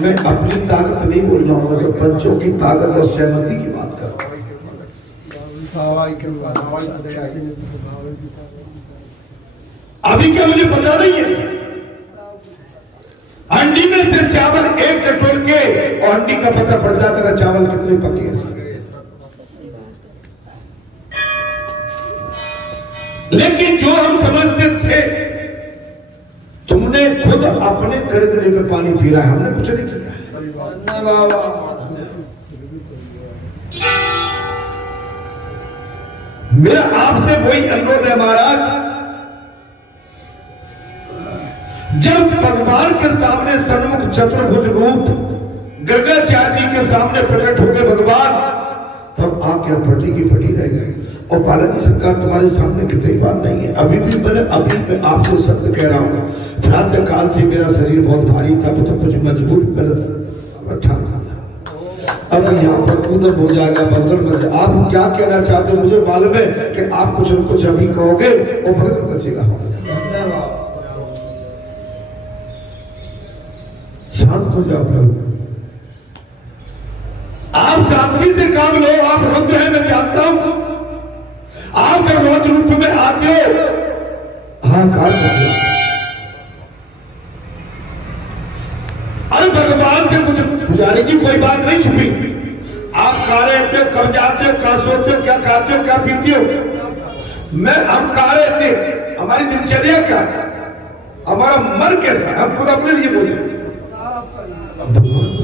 मैं अपनी ताकत नहीं बोल जाऊंगा, तो पंचों की ताकत और सहमति की बात करूं। अभी क्या मुझे पता नहीं है, हंडी में से चावल एक चटोल के और हंडी का पता पड़ जाता है चावल कितने पके हैं। लेकिन जो हम समझते थे, तुमने खुद अपने खरीदने में पानी पी रहा है, हमने कुछ नहीं किया। मेरा आपसे वही अनुरोध है महाराज, जब भगवान के सामने सन्मुख चतुर्भुज रूप गर्गाचार्य जी के सामने प्रकट हो गए भगवान, तब आप क्या फटी की फटी रह गए। और बालाजी सरकार तुम्हारे सामने कितनी बात नहीं है। अभी भी मैं आपसे सत्य कह रहा हूं, प्रातः काल से मेरा शरीर बहुत भारी था, तो कुछ मजबूर बैठा था। अब यहाँ पर कूदन हो जाएगा, बंदर बचे। आप क्या कहना चाहते हो मुझे मालूम है कि आप कुछ न कुछ अभी कहोगे वो भगत बचेगा। शांत हो जाओ प्रभु, आप शांति से काम लो। आप रुद्र है, मैं जानता हूं। आप जब रुद्र रूप में आते हो, हाहाकार करते हो। अरे भगवान से कुछ गुजारे की कोई बात नहीं छुपी। आप कहा रहे थे, कब जाते हो, कहां सोते हो, क्या खाते हो, क्या पीते हो। हम कहा रहे थे हमारी दिनचर्या क्या है, हमारा मन कैसा है, हम खुद अपने लिए बोले। भगवान को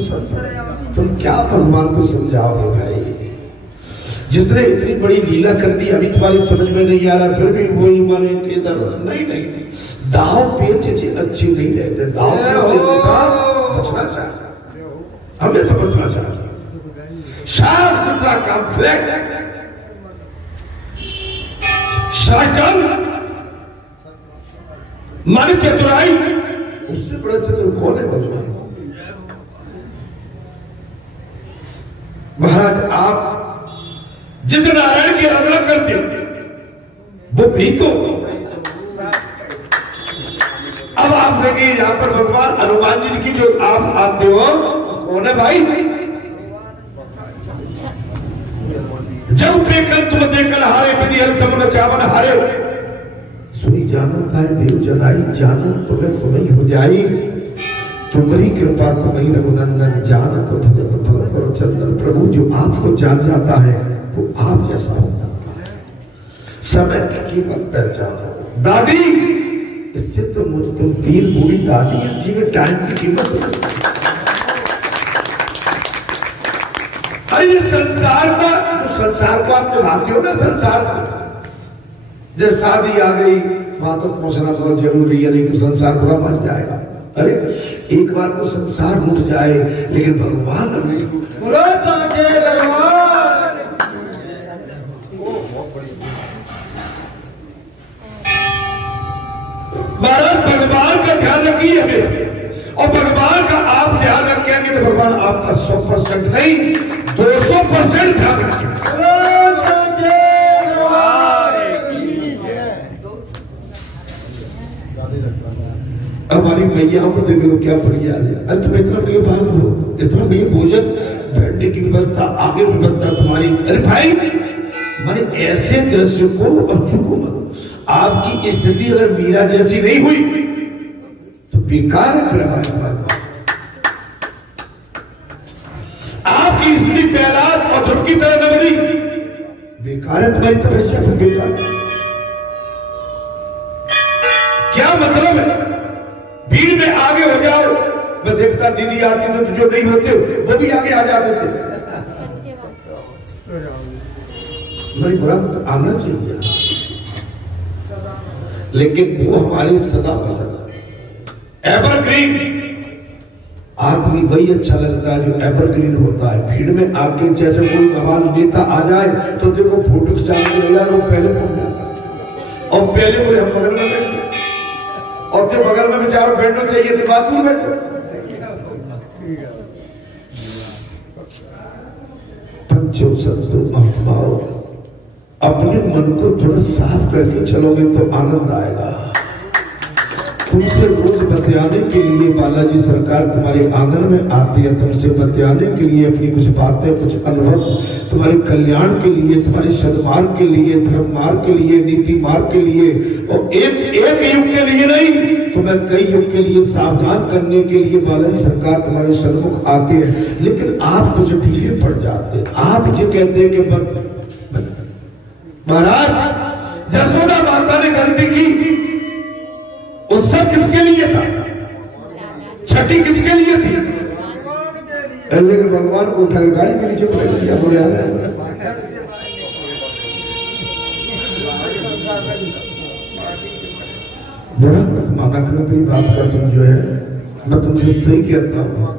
तुम क्या भगवान को समझाओगे भाई, जिसने इतनी बड़ी लीला कर दी, अभी तुम्हारी समझ में नहीं आ रहा, फिर भी वही माने इधर नहीं। दाव पेच अच्छी नहीं रहते, दाव पेच से बचना चाहिए, हमें समझना चाहिए। साफ सुथरा काम, फ्लैट शाकल मन चतुराई, उससे बड़ा चतुर कौन है भगवान। महाराज आप जिस नारायण की आराधना करते हो वो भी तो, अब आप देखिए यहां पर भगवान हनुमान जी की जो आप आते हो कौन है भाई। जब पेकर तुम देकर हारे, विधि हल समुन चावन हारे, सुनी जानो थाय देव जनाई, जानो तुम्हें हो जाई, तुम्हारी कृपा तुम्हें रघुनंदन, जान तो भगत भगत और चंदन। प्रभु जो आपको जान जाता है वो आप जैसा हो जाता है। समय की कीमत पहचानो दादी, इससे तो मुझ तुम 3 बूढ़ी दादी है, जी में टाइम की कीमत समझ। अरे ये संसार का, संसार को आप निभाते हो ना, संसार को जब शादी आ गई वहां तो पहुंचना बहुत जरूरी है, नहीं तो संसार पूरा मर जाएगा। अरे एक बार को संसार लूट जाए, लेकिन भगवान महाराज भगवान का ध्यान रखिए हमें, और भगवान का आप ध्यान रखेंगे तो भगवान आपका 100% नहीं 200% ध्यान रखेंगे। हमारी मैयाओं को देखो क्या बढ़िया है। अरे तुम इतना बढ़िया भाव हो, इतना बढ़िया भोजन, बैठने की व्यवस्था, आगे व्यवस्था तुम्हारी। अरे भाई मैंने ऐसे दृश्य को और चुको मत। आपकी स्थिति अगर मीरा जैसी नहीं हुई तो बेकार है फिर हमारी बात। आपकी स्थिति प्रहलाद और ध्रुव की तरह न बनी, बेकार है तुम्हारी तपस्या, तो बेकार। क्या मतलब है, भीड़ में आगे हो जाओ। मैं देखता दीदी आती तो जो नहीं होते वो भी आगे आ जाते थे। नहीं बुरा तो आना चाहिए, लेकिन वो हमारे सदा पसंद एवरग्रीन आदमी वही अच्छा लगता है जो एवरग्रीन होता है। भीड़ में आके जैसे कोई भगवान नेता आ जाए तो देखो फोटो खिंचाने के लिए वो पहले पहुंच जाता है, और पहले बोले हम बगल में बैठे, और जो बगल में बेचारों बैठना चाहिए तो बात में बैठो। पंचो संतो महात्माओं, अपने मन को थोड़ा साफ करके चलोगे तो आनंद आएगा। तुमसे रोज बतियाने के लिए बालाजी सरकार तुम्हारे आंगन में आती है, तुमसे बतियाने के लिए अपनी कुछ बातें, कुछ अनुभव तुम्हारे कल्याण के लिए, तुम्हारे सद्मार्ग के लिए, धर्म मार्ग के लिए, नीति मार्ग के लिए, और एक युग के लिए नहीं, तुम्हें कई युग के लिए सावधान करने के लिए बालाजी सरकार तुम्हारे सन्मुख आते हैं। लेकिन आप कुछ ढीले पड़ जाते, आप ये कहते हैं कि महाराज यशोदा माता ने गलती की, उत्सव किसके लिए था, छठी किसके लिए थी? लेकिन भगवान को उठा के गाड़ी के नीचे बैठ दिया, बोले बड़ा माना मेरी बात कर, तुम जो है मैं तुमसे सही कहता हूँ,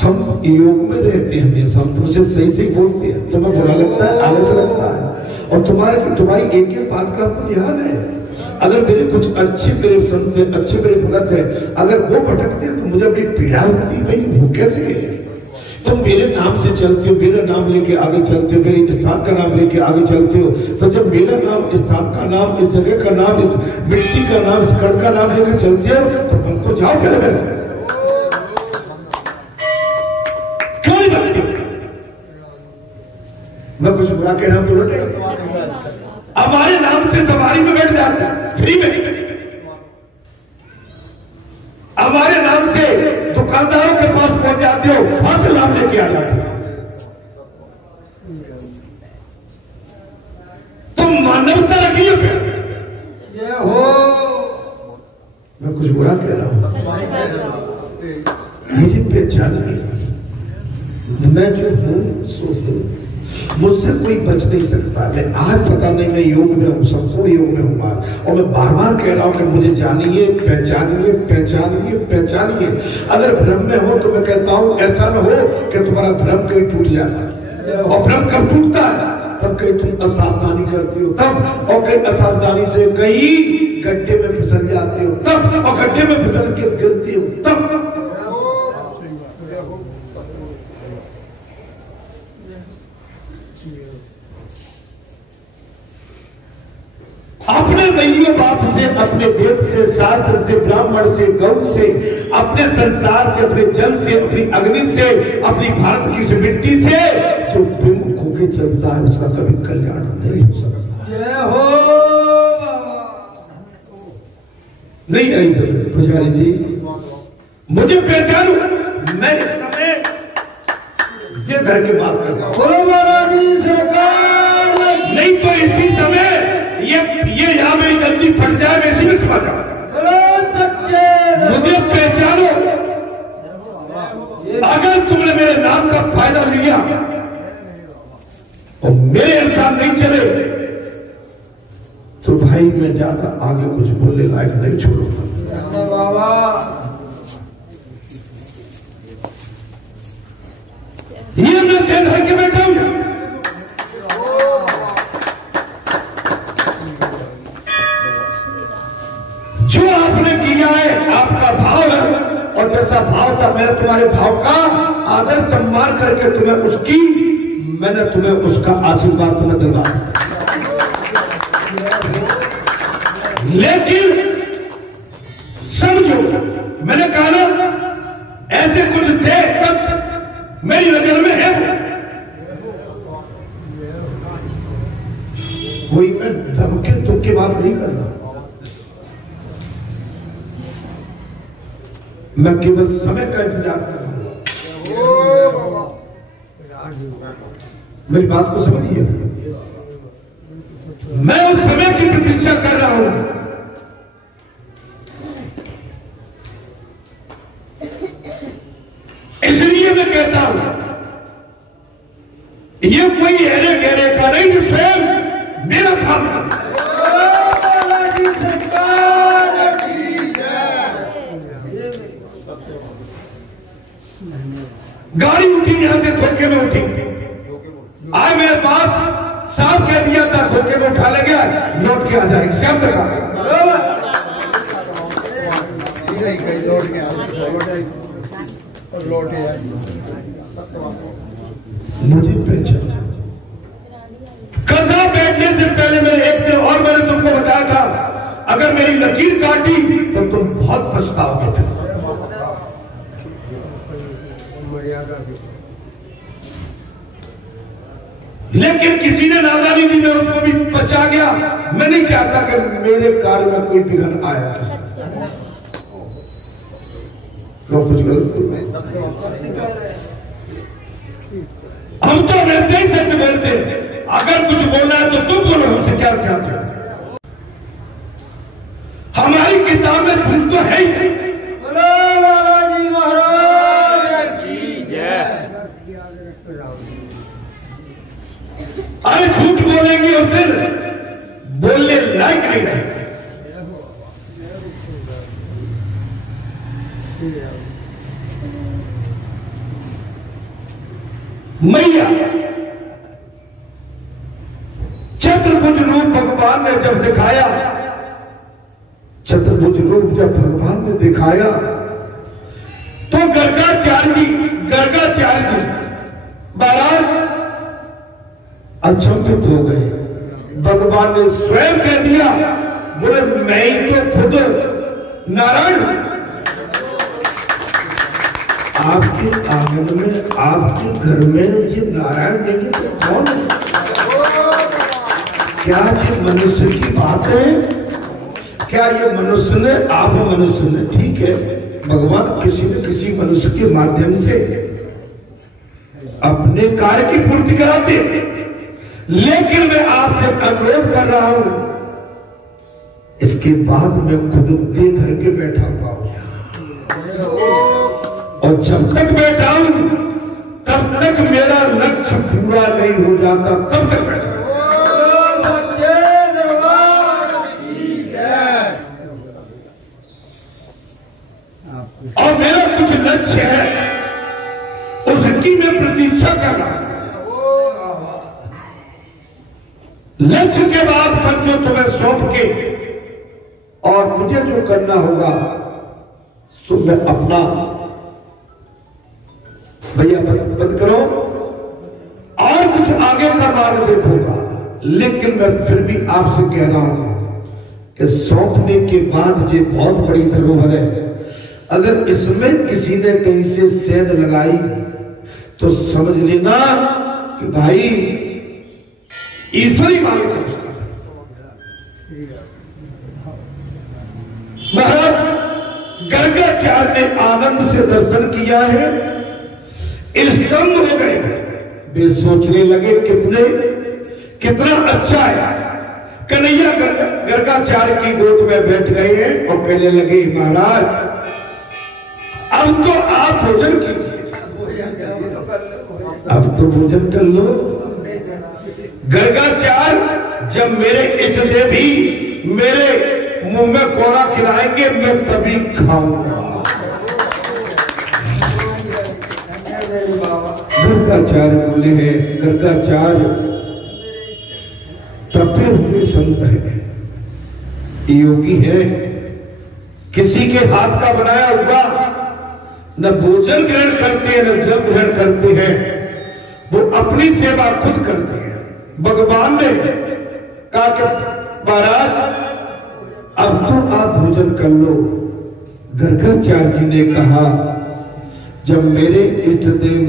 हम योग में रहते हैं हमेशा, हम तुमसे सही सही बोलते हैं, तुम्हें बुरा लगता है, आलस लगता है, और तुम्हारी एक एक बात का आपको ध्यान है। अगर मेरे कुछ अच्छे मेरे संत है, अच्छे मेरे भगत है, अगर वो भटकते हैं तो मुझे बड़ी पीड़ा होती है, भाई वो कैसे है? तुम मेरे नाम से चलते हो, मेरा नाम लेके आगे चलते हो, मेरे स्थान का नाम लेके आगे चलते हो, तो जब मेरा नाम, स्थान का नाम, इस जगह का नाम, इस मिट्टी का नाम, इस कण का नाम लेकर चलते हो, तो हमको जाओ पहले वैसे क्यों नहीं बनते? मैं कुछ बुरा कह रहा हूं तो लौटे, हमारे नाम से सवारी में बैठ जाते हैं फ्री में, हमारे नाम से दुकानदारों के पास पहुंच जाते हो, वहां से लाभ लेके आ जाते हो। तुम मानवता रखिए ये हो, मैं कुछ बुरा कह रहा हूं, मुझे पहचान नहीं, मैं जो हूं सो हूं, मुझसे कोई बच नहीं सकता। मैं आज पता नहीं मैं योग में हूँ, संपूर्ण योग में हूँ, और मैं बार बार कह रहा हूँ कि मुझे जानिए, पहचानिए, पहचानिए, पहचानिए। अगर भ्रम में हो तो मैं कहता हूँ ऐसा न हो कि तुम्हारा भ्रम कहीं टूट जाए, और भ्रम कब टूटता है? तब कहीं तुम असावधानी करते हो तब, और कहीं असावधानी से कहीं गड्ढे में फिसल जाते हो तब, और गड्ढे में फिसल के गिरते हो तब। अपने मैयों बाप से, अपने वेद से, शास्त्र से, ब्राह्मण से, गौ से, अपने संसार से, अपने जल से, अपनी अग्नि से, अपनी भारत की मिट्टी से जो विमुख होके चलता है उसका कभी कल्याण नहीं हो सकता। जय हो नहीं आई सब पुजारी जी, मुझे पहचानो, मैं इस समय ये घर की बात कर रहा हूं, नहीं तो इसी समय ये यहां मेरी गलती फट जाए, मैं इसी में समझ जाऊं। मुझे पहचानो, अगर तुमने मेरे नाम का फायदा लिया और मेरे इंसान नहीं चले तो भाई मैं ज्यादा आगे कुछ बोलने लायक नहीं छोड़ूंगा। ये मैं जेल है के बैठा हूं, जो आपने किया है आपका भाव है, और जैसा भाव था मैंने तुम्हारे भाव का आदर सम्मान करके मैंने तुम्हें उसका आशीर्वाद तुम्हें दिलवाया। लेकिन समझो, मैंने कहा ना ऐसे कुछ थे तक मेरी नजर में है कोई, मैं धमके तुमकी बात नहीं कर रहा, मैं केवल समय का इंतजार कर रहा हूं। मेरी बात को समझिए, मैं उस समय की प्रतीक्षा कर रहा हूं। इसलिए मैं कहता हूं ये कोई हेरे गहरे का नहीं, जो स्वयं मेरा काम है। गाड़ी उठी यहां से धोखे में उठी, आज मेरे पास साफ कह दिया था धोखे में उठा लेंगे, लौट के आ जाएंगे श्याम तक मुझे पहचान। कथा बैठने से पहले मैंने एक दिन और मैंने तुमको बताया था, अगर मेरी लकीर काटी तो तुम बहुत पछताओगे। लेकिन किसी ने नादानी की, मैं उसको भी बचा गया। मैं नहीं चाहता कि मेरे कार्य में कोई बिघन आए। कुछ गलत हम तो वैसे ही सत्य बोलते हैं। अगर कुछ बोलना है तो तुम बोलो, हमसे क्या चाहते हो? हमारी किताब में झूठ तो है ही। अरे झूठ बोलेंगे और फिर बोलने लायक नहीं रहे। मैया चतुर्भुज रूप भगवान ने जब दिखाया, चतुर्भुज रूप जब भगवान ने दिखाया तो गर्गाचार्य जी महाराज अचंभित हो गए। भगवान ने स्वयं कह दिया, बोले मैं ही तो खुद नारायण। आपके आंगन में, आपके घर में ये नारायण नहीं तो कौन है? क्या ये मनुष्य की बात है? क्या ये मनुष्य ने, आप मनुष्य ने, ठीक है, भगवान किसी न किसी मनुष्य के माध्यम से अपने कार्य की पूर्ति कराते, लेकिन मैं आपसे अनुरोध कर रहा हूं, इसके बाद मैं खुद दे धर के बैठा हुआ हूं, और जब तक बैठा हूं तब तक मेरा लक्ष्य पूरा नहीं हो जाता, तब तक बैठा। और मेरा कुछ लक्ष्य है, उसकी मैं प्रतीक्षा कर रहा हूं। लक्ष्य के बाद बच्चों तुम्हें सौंप के और मुझे जो करना होगा तो मैं अपना, भैया बंद करो, और कुछ आगे का मार्ग देखूंगा। लेकिन मैं फिर भी आपसे कह रहा हूं कि सौंपने के बाद ये बहुत बड़ी धरोहर है। अगर इसमें किसी ने कहीं से सेंध लगाई तो समझ लेना कि भाई ईश्वरी मांगे तो महाराज गर्गाचार्य ने आनंद से दर्शन किया है, स्तंभ हो गए। वे सोचने लगे कितना अच्छा है। कन्हैया गर्गाचार्य की गोद में बैठ गए हैं और कहने लगे, महाराज अब तो आप भोजन कीजिए, अब तो भोजन कर लो। गर्गाचार्य जब मेरे इष्टदेव भी मेरे मुंह में कोड़ा खिलाएंगे मैं तभी खाऊंगा। गर्गाचार्य बोले हैं, गर्गाचार्य तपे हुए संत है, योगी है, किसी के हाथ का बनाया हुआ न भोजन ग्रहण करते हैं न जल ग्रहण करते हैं, वो अपनी सेवा खुद करते हैं। भगवान ने कहा कि महाराज अब तो आप भोजन कर लो। गर्गाचार्य जी ने कहा, जब मेरे इष्टदेव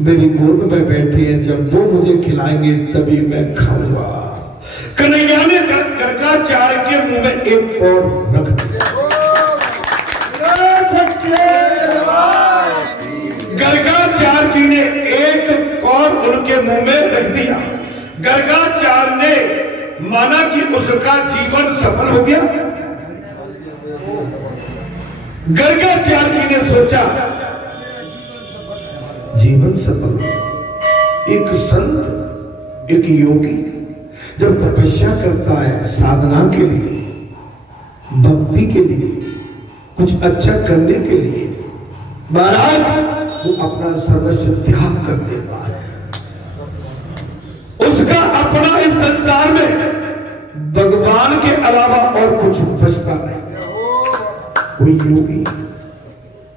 मेरी गोद में बैठे हैं, जब वो मुझे खिलाएंगे तभी मैं खाऊंगा। कन्हैया ने गर्गाचार्य के मुंह में एक और रख दिया। गर्गाचार्य जी ने एक और उनके मुंह में रख दिया। गर्गाचार्य ने माना कि उसका जीवन सफल हो गया। गर्गाचार्य जी ने सोचा जीवन सफल। एक संत, एक योगी जब तपस्या करता है साधना के लिए, भक्ति के लिए, कुछ अच्छा करने के लिए, महाराज वो अपना सर्वस्व त्याग कर देता है। उसका अपना इस संसार में भगवान के अलावा और कुछ बचता नहीं। कोई योगी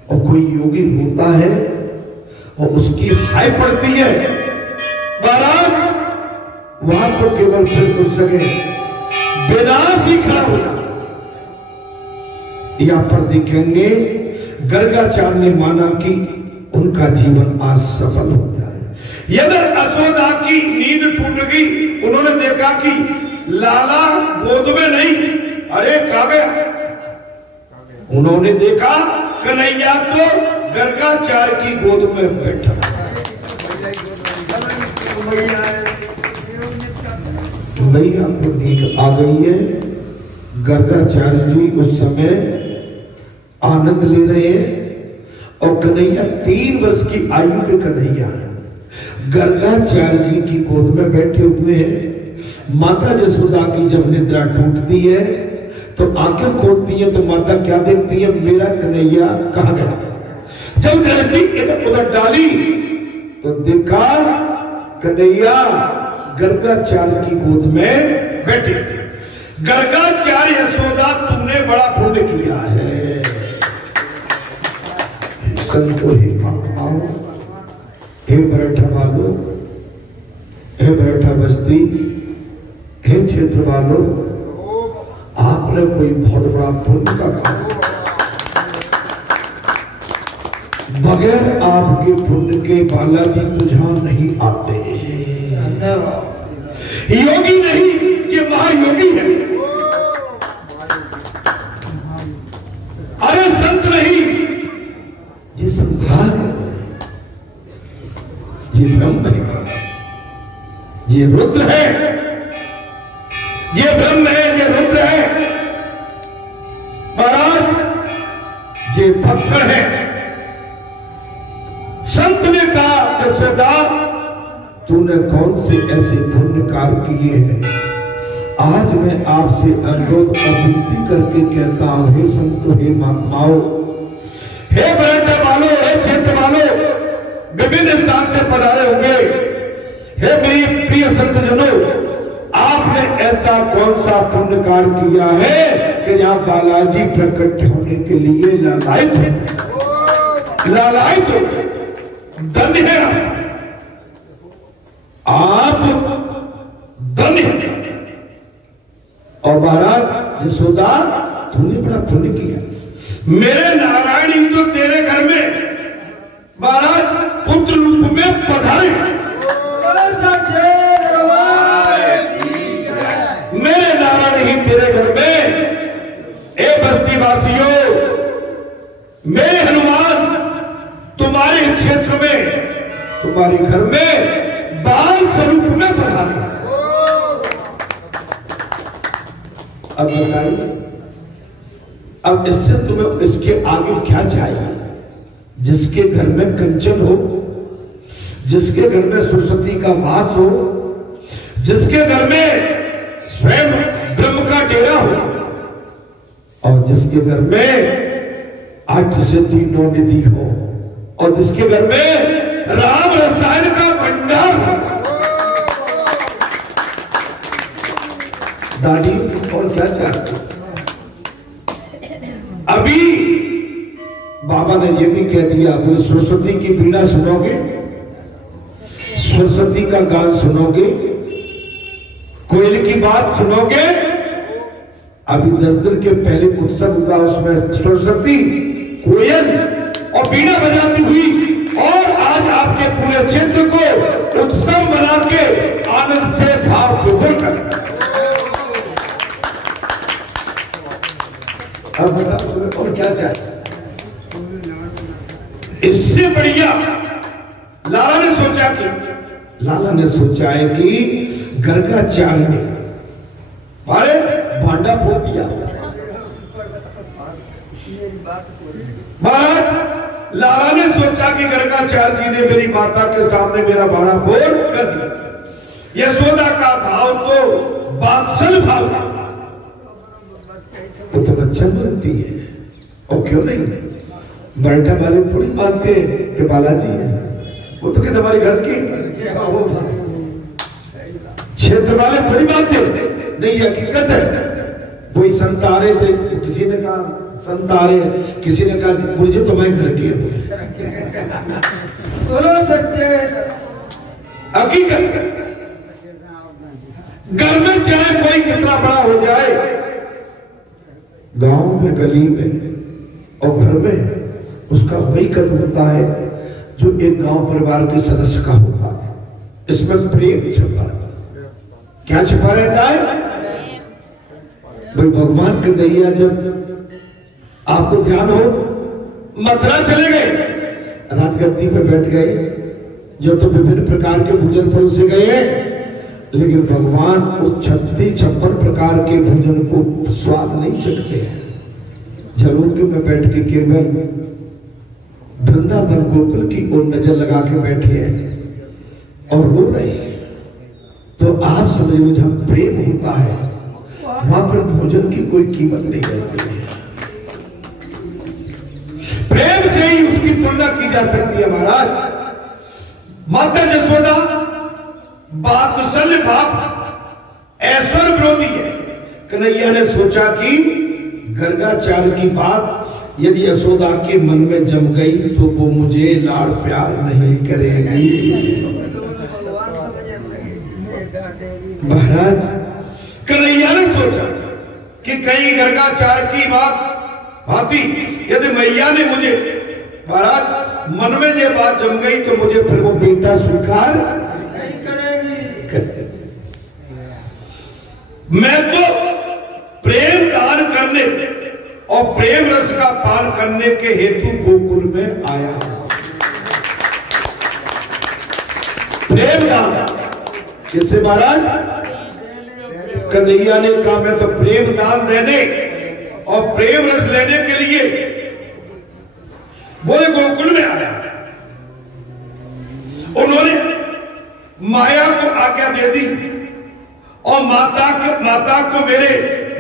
और कोई योगी होता है और उसकी हाय पड़ती है, महाराज वहां तो केवल फिर उस जगह विनाश ही खड़ा हो जाता। यहां पर देखेंगे गर्गाचार्य ने माना कि उनका जीवन आज सफल हो जाए। यदि यशोदा की नींद टूट गई, उन्होंने देखा कि लाला गोद में नहीं, अरे कहां गया? उन्होंने देखा कन्हैया तो गर्गाचार्य की गोद में बैठा। मैया को नींद आ गई है। गर्गाचार्य जी उस समय आनंद ले रहे हैं और कन्हैया 3 वर्ष की आयु के कन्हैया गर्गाचार्य जी की गोद में बैठे हुए हैं। माता जसोदा की जब निद्रा टूटती है तो आंखें खोलती है तो माता क्या देखती है? मेरा कन्हैया कहां गया? जब दृष्टि इधर उधर डाली तो देखा कन्हैया गर्गाचार्य की गोद में बैठे। गर्गाचार्य यशोदा तुमने बड़ा पुण्य किया है। संतो ही आओ, हे बरठा वालों, हे बरठा बस्ती, हे क्षेत्र वालों, आपने कोई बहुत बड़ा पुण्य का काम। बगैर आपके पुण्य के बालाजी तुझा नहीं आते। योगी नहीं, ये महायोगी है। अरे संत नहीं, ये संसार है, ये ब्रह्म है, ये रुद्र है, ये ब्रह्म है, ये रुद्र है। महाराज ये भक्कड़ है। संत ने कहा यशोदा तूने कौन से ऐसे पुण्य कार्य किए हैं? आज मैं आपसे अनुरोध और विनती करके कहता हूं, हे संतो, हे महात्माओं, हे बरठा वालों, हे क्षेत्र वालों, विभिन्न स्थान से पधारे होंगे, हे मेरी प्रिय संतजनों, आपने ऐसा कौन सा पुण्य कार्य किया है कि जहां बालाजी प्रकट होने के लिए लालायित हो? लालायित हो, धन्य है आप, धन्य है। और महाराज यशोदा तूने बड़ा पुण्य किया। मेरे नारायण जो तेरे घर में महाराज पुत्र रूप में पधारे, मेरे नारायण ही तेरे घर में, ए बस्ती वासियों, मेरे हनुमान तुम्हारे क्षेत्र में, तुम्हारे घर में बाल स्वरूप में पधारे। अब बताइए, अब इससे तुम्हें इसके आगे क्या चाहिए? जिसके घर में कंचन हो, जिसके घर में सरस्वती का वास हो, जिसके घर में स्वयं ब्रह्म का डेरा हो, और जिसके घर में 8 सिद्धि 9 निधि हो, और जिसके घर में राम रसायन का भंडार हो। दादी और क्या चाहते? अभी बाबा ने ये भी कह दिया, बोले सरस्वती की पीड़ा सुनोगे, सरस्वती का गान सुनोगे, कोयल की बात सुनोगे। अभी 10 दिन के पहले उत्सव हुआ, उसमें सरस्वती कोयल और बीड़ा बजाती हुई, और आज आपके पूरे क्षेत्र को उत्सव बना के आनंद से भाव विभोर कर। अब बताओ और क्या चाहिए? इससे बढ़िया लाला ने सोचा है कि गर्गाचार्य ने अरे भांडा फोड़ दिया। महाराज लाला ने सोचा कि गर्गाचार्य जी ने मेरी माता के सामने मेरा भाड़ा फोड़ कर दिया। यशोदा का भाव तो बात्सल भाव, वो तो बच्चा बनती है, और क्यों नहीं? बरठा वाले थोड़ी मानते हैं कि बालाजी है, वो तो कहते हमारे घर की, क्षेत्र वाले थोड़ी मानते नहीं, हकीकत है। कोई संत आ रहे थे, किसी ने कहा संत आ रहे, किसी ने कहा मुझे तो मैं घर की हकीकत। घर में चाहे कोई कितना बड़ा हो जाए, गांव में, गली में और घर में उसका वही कद होता है जो एक गांव परिवार के सदस्य का होता है। इसमें प्रेम छिपा है। क्या छिपा रहता है भाई? भगवान के दैया जब आपको ध्यान हो, मथुरा चले गए, राजगद्दी पे बैठ गए, जो तो विभिन्न प्रकार के भोजन परोसे गए हैं, लेकिन भगवान उस 56 प्रकार के भोजन को स्वाद नहीं सकते हैं। जरूर में बैठ के केवल वृंदावन गोकुल की ओर नजर लगा के बैठे हैं और रो रहे हैं। तो आप समझ लो, जब प्रेम होता है वहां पर भोजन की कोई कीमत नहीं रहती है। प्रेम से ही उसकी तुलना की जा सकती है महाराज। माता यशोदा वात्सल्य भाव ऐश्वर्य विरोधी है। कन्हैया ने सोचा कि गर्गाचार्य की बात यदि यशोदा के मन में जम गई तो वो मुझे लाड़ प्यार नहीं करेगी। महाराज कन्हैया ने सोचा कि कहीं गर्गाचार्य की बात भाती यदि मैया ने मुझे, महाराज मन में ये बात जम गई तो मुझे फिर वो बेटा स्वीकार नहीं करेगी। मैं तो प्रेम दान करने और प्रेम रस का पान करने के हेतु गोकुल में आया हूं। प्रेम दान किससे महाराज? कन्हैया ने कहा मैं तो प्रेम दान देने और प्रेम रस लेने के लिए बोले गोकुल में आया। उन्होंने माया को आज्ञा दे दी और माता को मेरे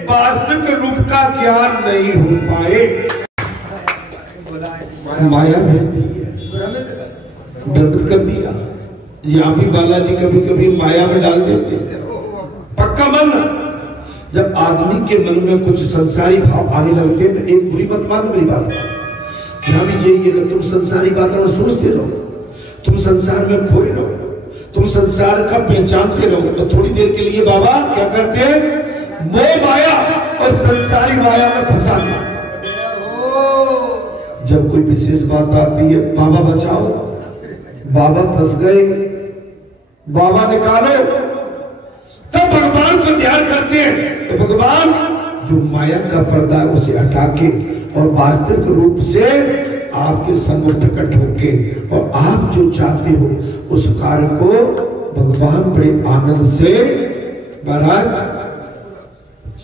वास्तविक रूप का ज्ञान नहीं हो पाए। माया भ्रमित कर दिया। यहाँ भी बालाजी कभी कभी माया में डाल देते। पक्का मन, जब आदमी के मन में कुछ संसारी भाव आने लगते हैं, एक बुरी मत मान मेरी बात, यहाँ भी यही है। तुम संसारी बातों में सोचते रहो, तुम संसार में खोए रहो, तुम संसार का पहचानते रहो, तो थोड़ी देर के लिए बाबा क्या करते हैं? मोह माया और संसारी माया में फंसा दिया। जब कोई विशेष बात आती है, बाबा बचाओ, बाबा फंस गए, बाबा निकालो, तब भगवान को ध्यान करते हैं। तो भगवान जो माया का पर्दा है उसे हटा के और वास्तविक रूप से आपके संग प्रकट होके और आप जो चाहते हो उस कार्य को भगवान बड़े आनंद से महाराज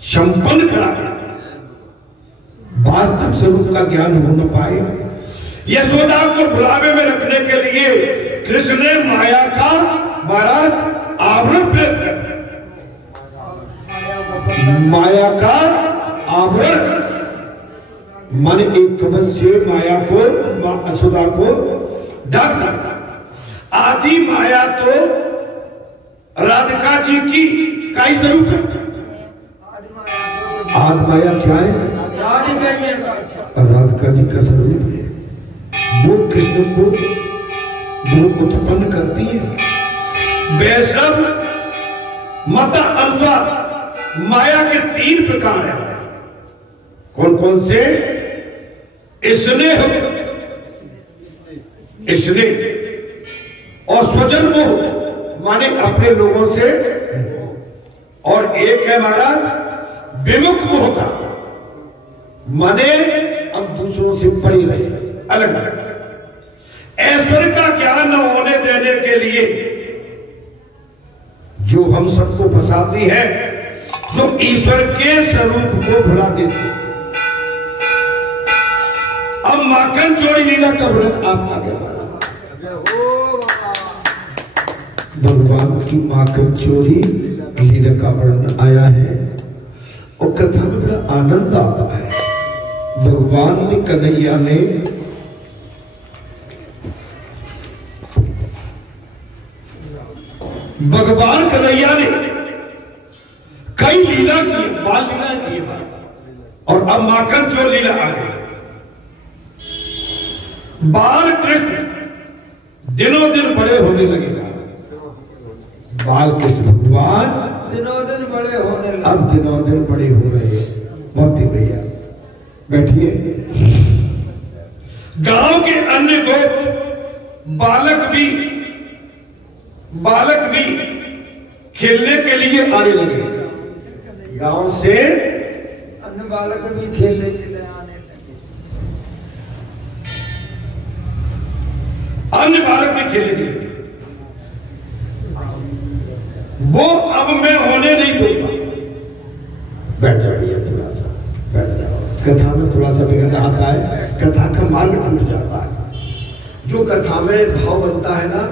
संपन्न करा। वास्तविक स्वरूप का ज्ञान हो न पाए। यशोदा को बुलावे में रखने के लिए कृष्ण ने माया का महाराज आवरण प्रयोग कर, माया का आवरण माने एक कवच से माया को, यशोदा को ढक। आदि माया तो राधिका जी की का ही स्वरूप है। आदि माया क्या है? राधिका जी का स्वरूप है। वो कृष्ण को वो उत्पन्न करती है। वैष्णव मत अनुसार माया के 3 प्रकार हैं। कौन कौन से? स्नेह और स्वजन मोह माने अपने लोगों से, और एक है महाराज विमुख मोह का माने अब दूसरों से पड़ी रहे, अलग अलग। ऐश्वर्य का ज्ञान न होने देने के लिए जो हम सबको फंसाती है, जो ईश्वर के स्वरूप को भुला देती है। अब माखन चोरी लीला का व्रत आप आगे बढ़ा। भगवान की माखन चोरी लीला का वर्णन आया है और कथा में बड़ा आनंद आता है। भगवान ने, कन्हैया ने भगवान कन्हैया ने कई लीला की, बाल लीला की, और अब माखन चोर लीला आ गई। बाल कृष्ण दिनों दिन बड़े होने लगे। बाल कृष्ण भगवान दिनों दिन बड़े होने लगे। अब दिनों दिन बड़े हो रहे हैं। मोती भैया बैठिए। गांव के अन्य गोप बालक भी खेलने के लिए आने लगे। गांव से अन्य बालक भी खेलने के लिए आने लगे। अन्य बालक भी खेलने के लिए। वो अब मैं होने नहीं दूंगा। बैठ जाइए, थोड़ा सा बैठ जाओ। कथा में थोड़ा सा बिगड़ आता है, कथा का मार्ग टूट जाता है। जो कथा में भाव बनता है ना,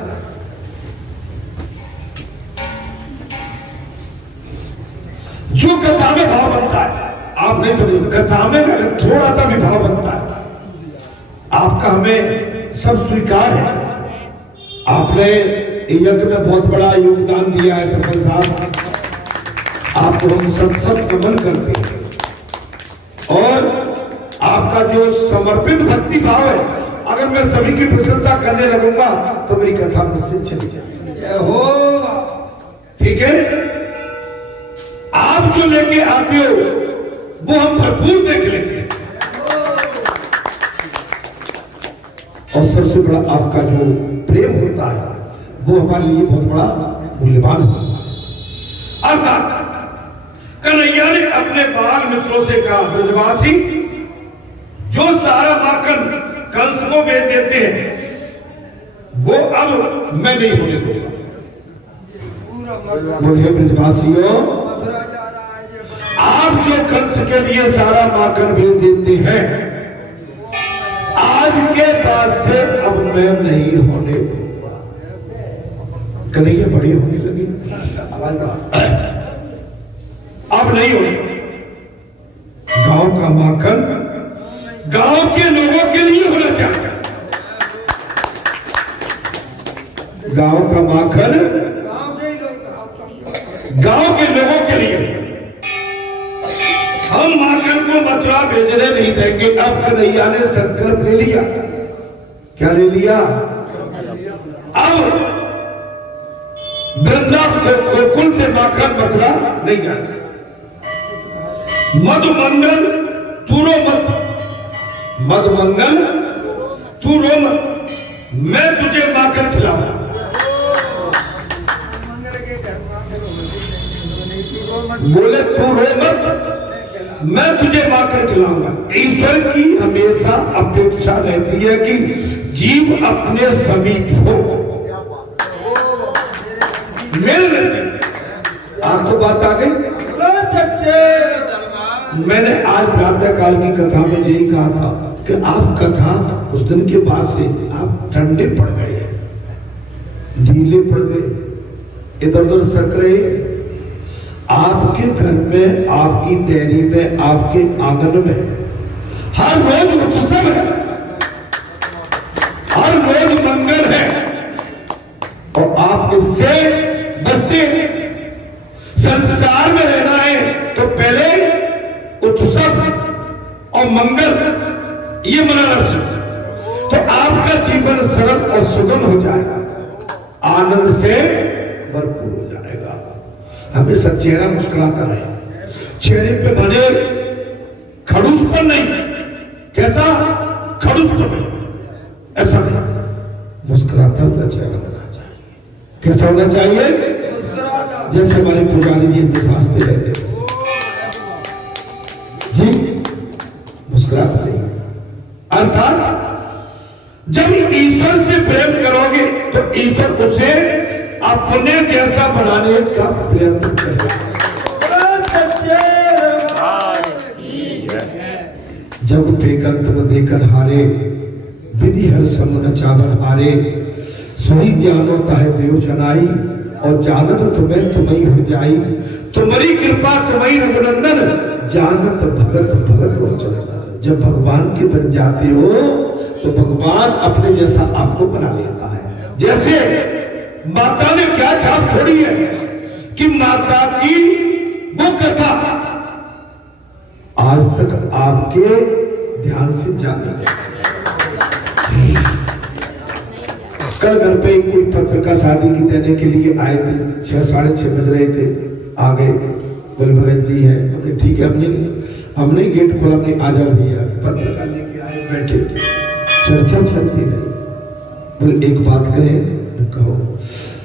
जो कथा में भाव बनता है, आप नहीं समझे। कथा में अगर थोड़ा सा भी भाव बनता है, आपका हमें सब स्वीकार है। आपने यज्ञ में बहुत बड़ा योगदान दिया है सरपंच साहब, आपको हम सब नमन करते हैं। और आपका जो समर्पित भक्ति भाव है, अगर मैं सभी की प्रशंसा करने लगूंगा तो मेरी कथा मुझसे चली जाएगी। ठीक है, आप जो लेके आते हो वो हम भरपूर देख लेते हैं। और सबसे बड़ा आपका जो प्रेम होता है वो हमारे लिए बहुत बड़ा मूल्यवान होता है। अर्थात कन्हैया ने अपने बाल मित्रों से कहा, ब्रजवासी जो सारा माखन कंस को बेच देते हैं वो अब मैं नहीं होने दूंगा। बोलिए ब्रजवासियों, आप जो कंस के लिए सारा माखन बेच देते हैं, आज के बाद से अब मैं नहीं होने दूंगा। कन्हैया बड़ी होने लगी, अब नहीं होने। गांव का माखन गांव के लोगों के लिए होना चाहिए। गांव का माखन गांव के लोगों के लिए। हम माखन को मथुरा भेजने नहीं देंगे। अब कन्हैया ने संकल्प ले लिया। क्या ले लिया? अब वृंदावन गोकुल से माखन मथुरा नहीं जाए। मधुमंगल तू रो मत, मधुमंगल तू रो मत, मैं तुझे माखन खिलाऊंगा। बोले तू रो मत, मैं तुझे माखन खिलाऊंगा। ईश्वर की हमेशा अपेक्षा रहती है कि जीव अपने समीप हो, मिल रहे। आपको बात आ गई? मैंने आज प्रातः काल की कथा में यही कहा था कि आप कथा उस दिन के बाद से आप ठंडे पड़ गए, ढीले पड़ गए, इधर उधर सरक रहे। आपके घर में, आपकी डेयरी में, आपके आंगन में हर रोज उत्सव है, हर रोज मंगल है, और आप इससे बचते हैं। संसार में रहना है तो पहले उत्सव और मंगल ये मनाना सीखो, तो आपका जीवन सरल और सुगम हो जाएगा, आनंद से भरपूर हो जाएगा। हमेशा चेहरा मुस्कुराता रहे, चेहरे पे बने खड़ूस पर नहीं। कैसा खड़ूस पर नहीं, ऐसा नहीं, मुस्कुराता हुआ चेहरा होना चाहिए। कैसा होना चाहिए? जैसे हमारे पुजारी जी शास्त्री रहते जी, मुस्कुराते नहीं। अर्थात जब ईश्वर से प्रेम करोगे तो ईश्वर उसे अपने जैसा बनाने का प्रयत्न करेगा। जब टेकंत देकर हारे, विधि हर समन चावन हारे, सही जानो ताहे देव जनाई, और जानत तुम्हें तुम्हें हो जाई, तुम्हारी कृपा तुम्हें रघुनंदन, जानत भगत भगत हो चल। जब भगवान के बन जाते हो तो भगवान अपने जैसा आपको बना लेता है। जैसे माता ने क्या छाप छोड़ी है कि माता की वो कथा आज तक आपके ध्यान से जाती है। कल घर पे कोई पत्रिका शादी की देने के लिए आए थे, 6 साढ़े 6 बज रहे थे। आ गए, बोले भगत जी है। बोले ठीक है, हमने गेट खोला, हमने आ जाओ भैया। पत्रकार लेके आए, बैठे, चर्चा चलती रही। बोले एक बात कहें, कहो।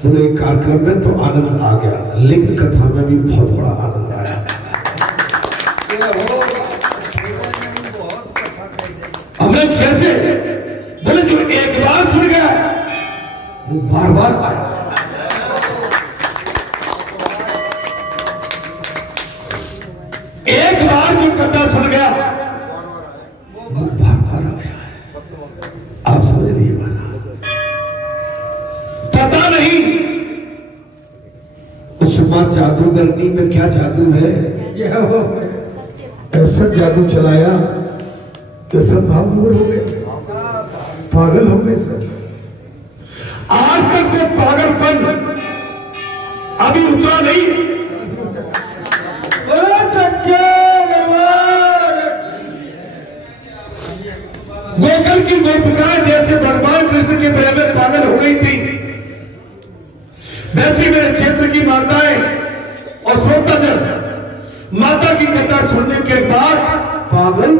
बोले एक कार्यक्रम में तो आनंद आ गया, लेकिन कथा में भी बहुत बड़ा आनंद आया। हमने कैसे? बोले जो एक बार सुन गया वो बार बार आया। एक बार जो कथा सुन गया वो बार बार आया है। आप समझ रही है माना? पता नहीं उस मां जादूगरनी में क्या जादू है, ऐसा जादू चलाया कि सब भावुर हो गए, पागल हो गए सब। आज तक वो पागलपन अभी उतरा नहीं। गोकुल की गोपिकाएं जैसे भगवान कृष्ण के प्रेम में पागल हो गई थी, वैसी मेरे क्षेत्र की माताएं और श्रोताजन माता की कथा सुनने के बाद पागल